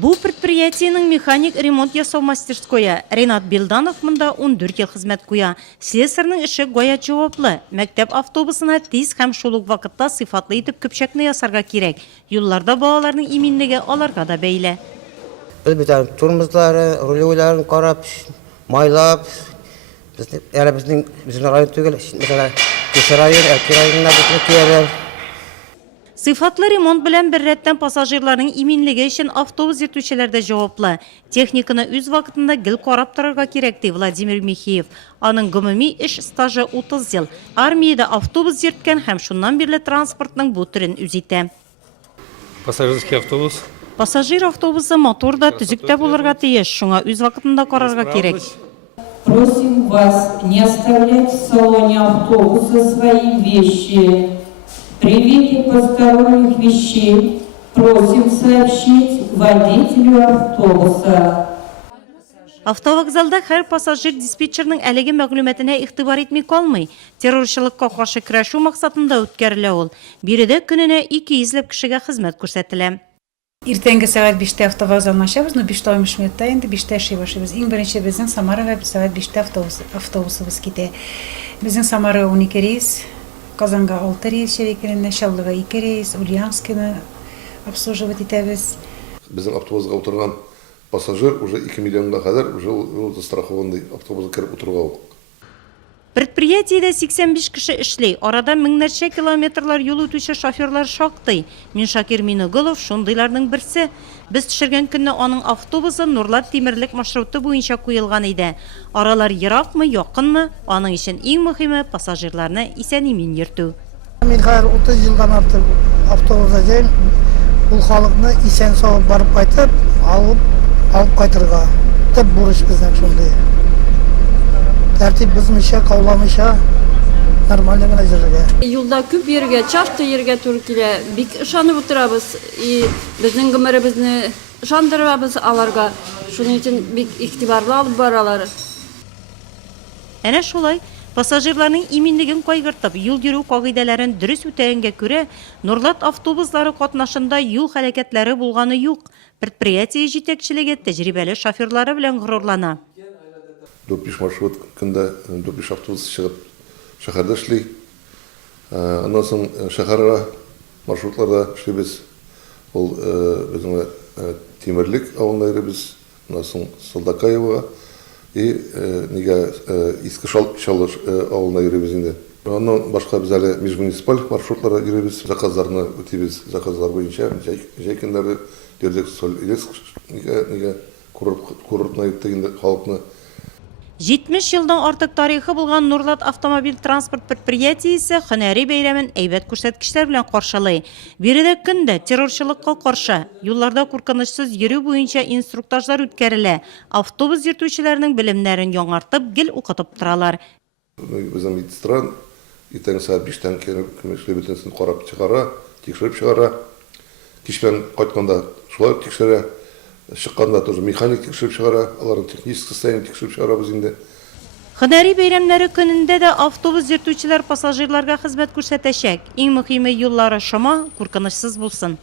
Бу предприятиенең механик ремонт ясау мастерскоя. Ренат Билданов мында 14 ел хезмәт куя. Слесарның эше гаять җаваплы. Мәктәп автобусына тиз һәм шул ук вакытта сыйфатлы итеп көпчәкне ясарга кирәк. Юлларда балаларның иминлеге аларга да бәйле. Biz bütün turmuzları, rulyoylarını karab, maylab, bizim rayın tügel, mesela Keşer rayın, Erki rayınına bütünü tüyeler. Сыйфатлы ремонт белән бер рәттән пассажирларның иминлеге өчен автобус йөртүчеләр дә җаваплы. Техниканы үз вакытында гел карап торырга кирәк ди Владимир Михеев. Аның гомуми эш стажы 30 ел. Армиядә автобус йөрткән һәм шуннан бирле транспортның бу төрен үз итә. Пассажирский автобус. Пассажир автобусы моторда төзектә булырга тиеш, шуңа үз вакытында карарга кирәк. Просим вас не оставлять в салоне автобуса свои вещи. При виде посторонних вещей просим сообщить водителю автобуса. Автовокзалда һәр пассажир диспетчерның әлеге мәгълүматына игътибар итми калмый. Террорчылыкка каршы көрәшү максатында үткәрелә ул. Биредә көненә 200 кешегә хезмәт күрсәтелә. Иртәнге сәгать 5-тә автовокзалны ачабыз, 5:60 минутта инде 5-тә эшли башлыйбыз. Иң беренче безнең Самарага сәгать 5-тә автобусыбыз китә. Безнең Самара 12 рейс, Казанга 6 рейс шәрекелендә, Шаллыга 2 рейс, Ульяновскны обслуживать итәбез. Безнең автобусга утырган пассажир уже 2 миллионга кадәр уже застрахованный автобуска кирип утырган. Предприятиедә 85 кеше эшли. Арада меңнәрчә километрлар юл үтүче шоферлар шактый. Миншакир Минугулов шундыйларның берсе. Без төшергән көнне аның автобусы Нурлат тимерлек маршруты буенча куелган иде. Аралар еракмы, якынмы? Аның өчен иң мөһиме пассажирларны исән-имин йөртү. Мин хәзер 30 елдан артык автобуста җыйм. Ул халыкны исән-сау барып кайтып, алып кайтырга. Төп бурыч безнең шундый. Тәртип бозмыйча, кауламыйча нормаль гына җиргә. Юлда күп ергә, чашты ергә туры килә. Бик ышанып утырабыз. Безнең гомеребезне ышандырабыз аларга. Шуның өчен бик игътибарлы алып баралар. Әнә шулай пассажирларның иминлеген кайгыртып, юл йөрү кагыйдәләрен дөрес үтәгәнгә күрә, Нурлат автобуслары катнашында юл хәрәкәтләре булганы юк. Предприятие җитәкчелеге тәҗрибәле шоферлары белән горурлана. 4-5 маршрут көндә 4-5 автобус чыгып шәһәрдә эшли. Аннан соң шәһәргә маршрутларда эшлибез. Ул безнең Тимерлек авылына йөрибез. Аннан соң Солдакаева и нигә Иске Шалыш авылына йөрибез инде. Аннан башка без әле межмуниципаль маршрутларда йөрибез. Заказларны үтибез. Заказлар буенча җәй көннәре Дердек Соль Илеск нигә курортна йөртегәндә халыкны 70 елдан артык тарихы булган Нурлат автомобиль транспорт предприятиесе һөнәри бәйрәмен әйбәт күрсәткечләр белән каршылый. Биредә көндә террорчылыкка каршы юлларда куркынычсыз йөрү буенча инструктажлар үткәрелә. Автобус йөртүчеләрнең белемнәрен яңартып, гел укытып торалар. Безнең медсестран иртән саат 5-тән кемешли бөтенсен карап чыгара, тикшереп чыгара. Кичтән кайтканда шулай тикшерә. Чыкканда тоже механик тикшереп чыгара, аларның техник состояниен тикшереп чыгарабыз инде. Һөнәри бәйрәмнәре көнендә дә автобус йөртүчеләр пассажирларга хезмәт күрсәтәчәк. Иң мөһиме юллары шома, куркынычсыз булсын.